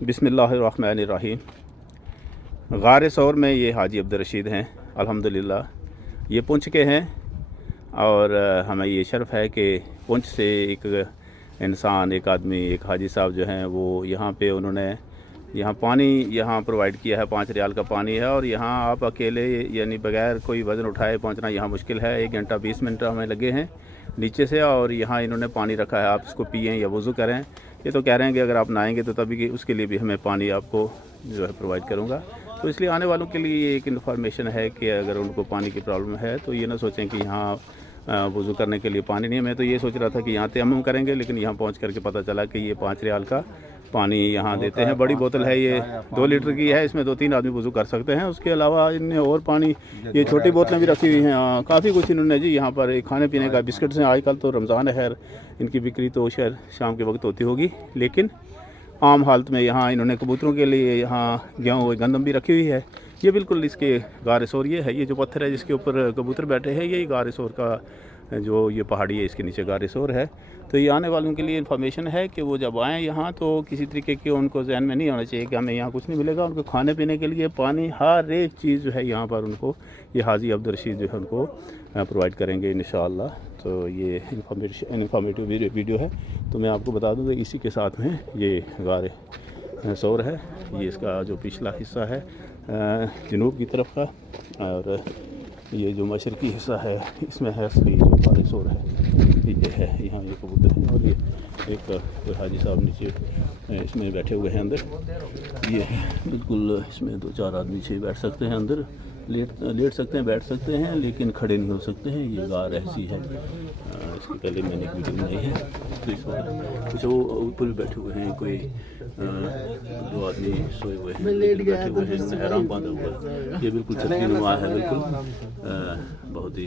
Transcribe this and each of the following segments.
बिस्मिल्लाहिर्रहमानिर्रहीम। गार सौर में ये हाजी अब्दुल रशीद हैं अल्हम्दुलिल्लाह। ये पुंछ के हैं और हमें ये शर्फ़ है कि पुंछ से एक इंसान, एक आदमी, एक हाजी साहब जो हैं वो यहाँ पे उन्होंने यहाँ पानी यहाँ प्रोवाइड किया है। 5 रियाल का पानी है और यहाँ आप अकेले यानी बग़ैर कोई वज़न उठाए पहुँचना यहाँ मुश्किल है। 1 घंटा 20 मिनट हमें लगे हैं नीचे से, और यहाँ इन्होंने पानी रखा है। आप इसको पिएँ या वज़ू करें। ये तो कह रहे हैं कि अगर आप नहाएंगे तो तभी कि उसके लिए भी हमें पानी आपको जो है प्रोवाइड करूँगा। तो इसलिए आने वालों के लिए ये एक इन्फॉर्मेशन है कि अगर उनको पानी की प्रॉब्लम है तो ये ना सोचें कि यहाँ वज़ू करने के लिए पानी नहीं है। मैं तो ये सोच रहा था कि यहाँ तयम्मुम करेंगे, लेकिन यहाँ पहुँच करके पता चला कि ये 5 रियाल का पानी यहाँ देते हैं। बड़ी बोतल है, ये 2 लीटर की है। इसमें 2-3 आदमी वज़ू कर सकते हैं। उसके अलावा इन्हें और पानी, ये छोटी बोतलें भी रखी हुई हैं। काफ़ी कुछ इन्होंने जी यहाँ पर खाने पीने का, बिस्किट्स हैं। आजकल तो रमज़ान है, खैर इनकी बिक्री तो शायद शाम के वक्त होती होगी, लेकिन आम हालत में यहाँ इन्होंने कबूतरों के लिए यहाँ गेहूँ गंदम भी रखी हुई है। ये बिल्कुल इसके गार सौर ये है। ये जो पत्थर है जिसके ऊपर कबूतर बैठे हैं, यही गार सौर का जो ये पहाड़ी है, इसके नीचे गार सौर है। तो ये आने वालों के लिए इन्फॉर्मेशन है कि वो जब आएँ यहाँ तो किसी तरीके की उनको जहन में नहीं होना चाहिए कि हमें यहाँ कुछ नहीं मिलेगा। उनको खाने पीने के लिए पानी, हर एक चीज़ जो है यहाँ पर उनको ये हाजी अब्दुल रशीद जो है उनको प्रोवाइड करेंगे इंशाअल्लाह। तो ये इन्फॉर्मेटिव वीडियो है। तो मैं आपको बता दूँ कि इसी के साथ में ये गार सौर है। ये इसका जो पिछला हिस्सा है जनूब की तरफ का, और ये जो मशरकी हिस्सा है इसमें है असली जो गार सौर है ये है। यहाँ ये कबूतर हैं और ये एक हाजी साहब नीचे इसमें बैठे हुए हैं अंदर। ये बिल्कुल इसमें 2-4 आदमी से बैठ सकते हैं अंदर, लेट सकते हैं, बैठ सकते हैं, लेकिन खड़े नहीं हो सकते हैं। ये गार ऐसी है। इसके पहले मैंने एक वीडियो बनाई है। तो इस वक्त कुछ वो ऊपर भी बैठे हुए हैं, कोई 2 आदमी सोए हुए हैं, बैठे हुए हैं, आराम बांधा हुआ है। ये बिल्कुल छतरी नुमा है, बिल्कुल बहुत ही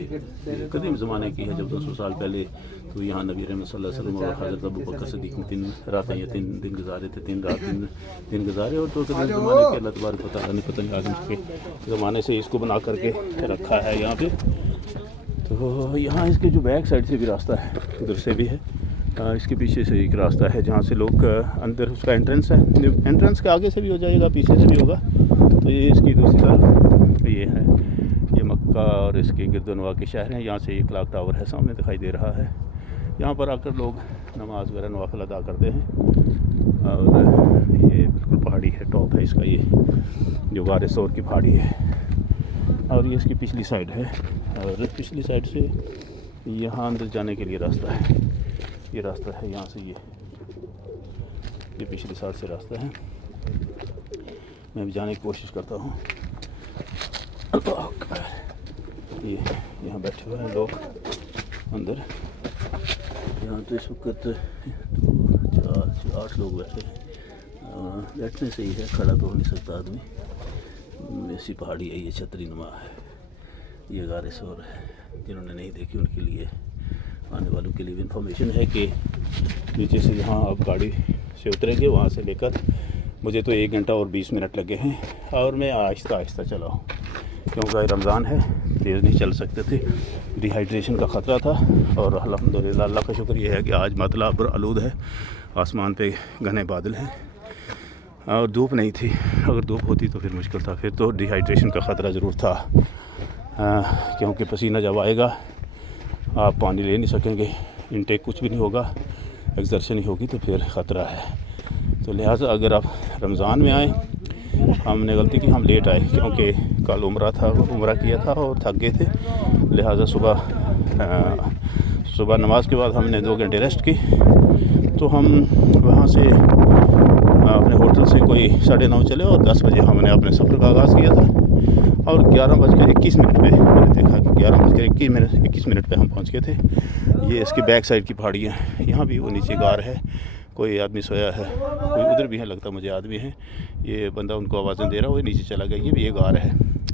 कदीम ज़माने की है। जब 200 साल पहले तो यहाँ नबी रहमत सल्लल्लाहु अलैहि वसल्लम और हज़रत अबू बकर सिद्दीक़ ने 3 रातें या 3 दिन गुजारे थे। 3 रात 3 दिन गुजारे। और तो कदीम ज़माने के अल्लाह तबारक व तआला ने पता नहीं आदम के ज़माने से इसको बना करके रखा है यहाँ पे। तो यहाँ इसके जो बैक साइड से भी रास्ता है, उधर से भी है। इसके पीछे से एक रास्ता है जहाँ से लोग अंदर, उसका एंट्रेंस है। एंट्रेंस के आगे से भी हो जाएगा, पीछे से भी होगा। तो ये इसकी दूसरी तरफ ये है, ये मक्का और इसके गिरदनवा के शहर हैं। यहाँ से एक क्लॉक टावर है सामने दिखाई दे रहा है। यहाँ पर आकर लोग नमाज वगैरह नवाफिल अदा करते हैं। और ये बिल्कुल पहाड़ी है, टॉप है इसका, ये जो गार सौर की पहाड़ी है। और ये इसकी पिछली साइड है, और पिछली साइड से यहाँ अंदर जाने के लिए रास्ता है। ये रास्ता है यहाँ से, ये पिछली साइड से रास्ता है। मैं भी जाने की कोशिश करता हूँ। ये यहाँ बैठे हुए हैं लोग अंदर। यहाँ तो इस वक्त 8 लोग बैठे हैं। बैठने से ही है, खड़ा तो हो नहीं सकता आदमी। ऐसी पहाड़ी है, ये छतरी नुमा है, ये गार सौर है। जिन्होंने नहीं देखी उनके लिए, आने वालों के लिए इन्फॉर्मेशन है कि नीचे से यहाँ आप गाड़ी से उतरेंगे, वहाँ से लेकर मुझे तो 1 घंटा और 20 मिनट लगे हैं। और मैं आहिस्ता आहिस्ता चला हूँ क्योंकि रमज़ान है, तेज़ नहीं चल सकते थे, डिहाइड्रेशन का ख़तरा था। और अल्हम्दुलिल्लाह अल्लाह का शुक्र ये है कि आज मतला पर आलूद है, आसमान पे घने बादल हैं और धूप नहीं थी। अगर धूप होती तो फिर मुश्किल था, फिर तो डिहाइड्रेशन का ख़तरा ज़रूर था। क्योंकि पसीना जब आएगा आप पानी ले नहीं सकेंगे, इनटेक कुछ भी नहीं होगा, एक्सर्शन ही होगी, तो फिर ख़तरा है। तो लिहाजा अगर आप रमज़ान में आएँ, हमने गलती की, हम लेट आए क्योंकि कल उम्रा किया था और थक गए थे। लिहाजा सुबह नमाज के बाद हमने 2 घंटे रेस्ट की। तो हम वहाँ से अपने होटल से कोई 9:30 चले और 10 बजे हमने अपने सफ़र का आगाज़ किया था। और 11:21 पे मैंने देखा कि 11:21 पे हम पहुँच गए थे। ये इसकी बैक साइड की पहाड़ियाँ, यहाँ भी वो नीचे गार है, कोई आदमी सोया है, कोई उधर भी है, लगता मुझे आदमी है। ये बंदा उनको आवाज़ें दे रहा है, वो नीचे चला गया। ये भी एक गार है,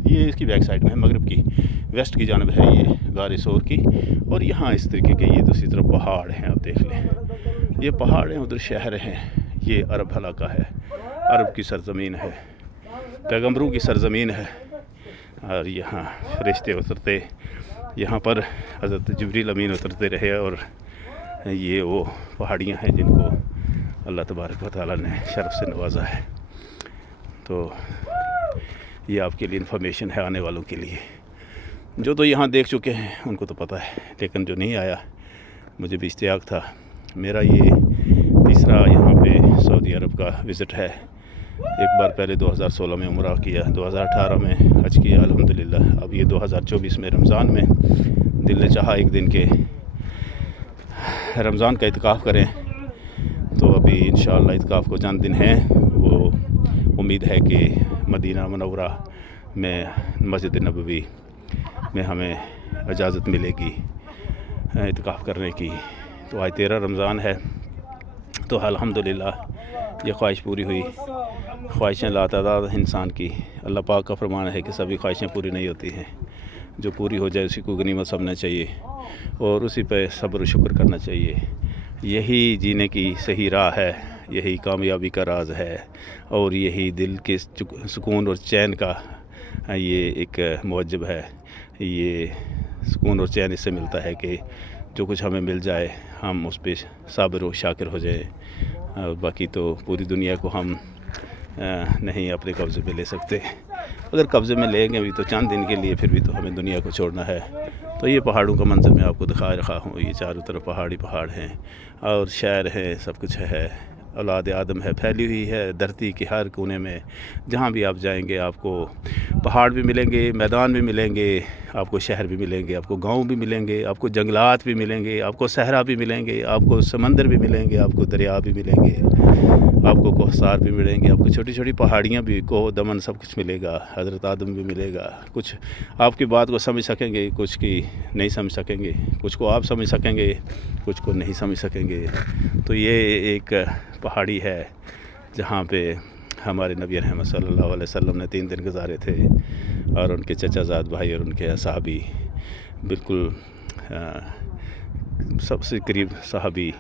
ये इसकी बैक साइड में है, मगरब की वेस्ट की जानब है ये गार सौर की। और यहाँ इस तरीके के ये दूसरी तरफ पहाड़ हैं, आप देख लें, ये पहाड़ हैं, उधर शहर हैं। ये अरब इलाका है, अरब की सरज़मीन है, पैगम्बरों की सरज़मीन है। और यहाँ फरिश्ते उतरते, यहाँ पर हज़रत जिब्रील अमीन उतरते रहे। और ये वो पहाड़ियाँ हैं जिनको اللہ تبارک و تعالیٰ نے شرف سے نوازا ہے. تو یہ آپ کے لیے انفارمیشن ہے آنے والوں کے لیے. جو تو یہاں دیکھ چکے ہیں ان کو تو پتہ ہے، لیکن جو نہیں آیا مجھے بھی اشتیاق تھا. میرا یہ تیسرا یہاں پہ سعودی عرب کا وزٹ ہے. ایک بار پہلے 2016 میں عمرہ کیا، 2018 میں حج کیا الحمدللہ. اب یہ 2024 میں رمضان میں دل نے چاہا ایک دن کے رمضان کا اعتکاف کریں. تو ابھی انشاءاللہ اعتکاف کو چند دن ہیں. وہ امید ہے کہ مدینہ منورہ میں مسجد نبوی میں ہمیں اجازت ملے گی اعتکاف کرنے کی. تو آج 13 رمضان ہے. تو الحمدللہ یہ خواہش پوری ہوئی. خواہشیں لاتعداد انسان کی، اللہ پاک کا فرمان ہے کہ سبھی خواہشیں پوری نہیں ہوتی ہیں. جو پوری ہو جائے اسی کو غنیمت سمجھنا چاہیے اور اسی پہ صبر و شکر کرنا چاہیے. یہی جینے کی صحیح راہ ہے، یہی کامیابی کا راز ہے، اور یہی دل کے سکون اور چین کا یہ ایک موجب ہے. یہ سکون اور چین اس سے ملتا ہے کہ جو کچھ ہمیں مل جائے ہم اس پہ صابر و شاکر ہو جائیں. اور باقی تو پوری دنیا کو ہم نہیں اپنے قبضے میں لے سکتے. اگر قبضے میں لیں گے بھی تو چند دن کے لیے، پھر بھی تو ہمیں دنیا کو چھوڑنا ہے. تو یہ پہاڑوں کا منظر میں آپ کو دکھا رہا ہوں. یہ چاروں طرف پہاڑی پہاڑ ہیں اور شہر ہیں، سب کچھ ہے. اولاد آدم ہے، پھیلی ہوئی ہے دھرتی کے ہر کونے میں. جہاں بھی آپ جائیں گے آپ کو پہاڑ بھی ملیں گے، میدان بھی ملیں گے، آپ کو شہر بھی ملیں گے، آپ کو گاؤں بھی ملیں گے، آپ کو جنگلات بھی ملیں گے، آپ کو صحرا بھی ملیں گے، آپ کو سمندر بھی ملیں گے، آپ کو دریا بھی ملیں گے، آپ کو کوہسار بھی ملیں گے، آپ کو چھوٹی چھوٹی پہاڑیاں بھی، کوہ دمن سب کچھ ملے گا. حضرت آدم بھی ملے گا. کچھ آپ کی بات کو سمجھ سکیں گے، کچھ کی نہیں سمجھ سکیں گے. کچھ کو آپ سمجھ سکیں گے، کچھ کو نہیں سمجھ سکیں گے. تو یہ ایک پہاڑی ہے جہاں پہ ہمارے نبی رحمت صلی اللہ علیہ وسلم نے 3 دن گزارے تھے، اور ان کے چچا زاد بھائی اور ان کے صحابی، بالکل سب سے قریب صحابی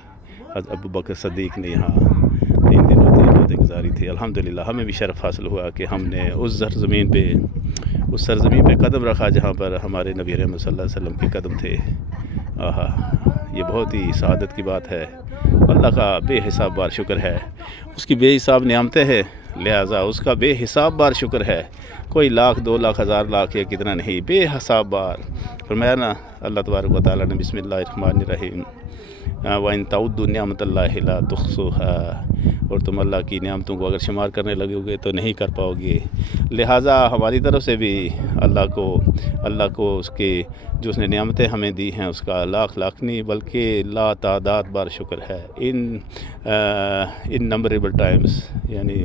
ابو بکر صدیق نے یہاں 3 دن اور 3 راتیں گزاری تھی. الحمدللہ ہمیں بھی شرف حاصل ہوا کہ ہم نے اس سرزمین پہ قدم رکھا جہاں پر ہمارے نبی رحمت صلی اللہ علیہ وسلم کے قدم تھے. آہا، یہ بہت ہی سعادت کی بات ہے. اللہ کا بے حساب بار شکر ہے. اس کی بے حساب نعمتیں ہیں، لہٰذا اس کا بے حساب بار شکر ہے. کوئی لاکھ 2 لاکھ 1000 لاکھ یا کتنا نہیں، بے حساب بار. فرمایا نا اللہ تبارک و تعالیٰ نے بسم اللہ الرحمن الرحیم وَإِن تَعُدُّوا نِعْمَتَ اللَّهِ لَا تُحْصُوهَا، اور تم اللہ کی نعمتوں کو اگر شمار کرنے لگو گے تو نہیں کر پاؤ گے. لہٰذا ہماری طرف سے بھی اللہ کو اس کے جو اس نے نعمتیں ہمیں دی ہیں اس کا لاکھ نہیں بلکہ لا تعداد بار شکر ہے. ان نمبریبل ٹائمز، یعنی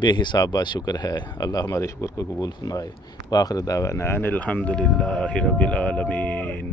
بے حساب بار شکر ہے. اللہ ہمارے شکر کو قبول فرمائے. وآخر دعوانا ان الحمد للہ رب العالمین.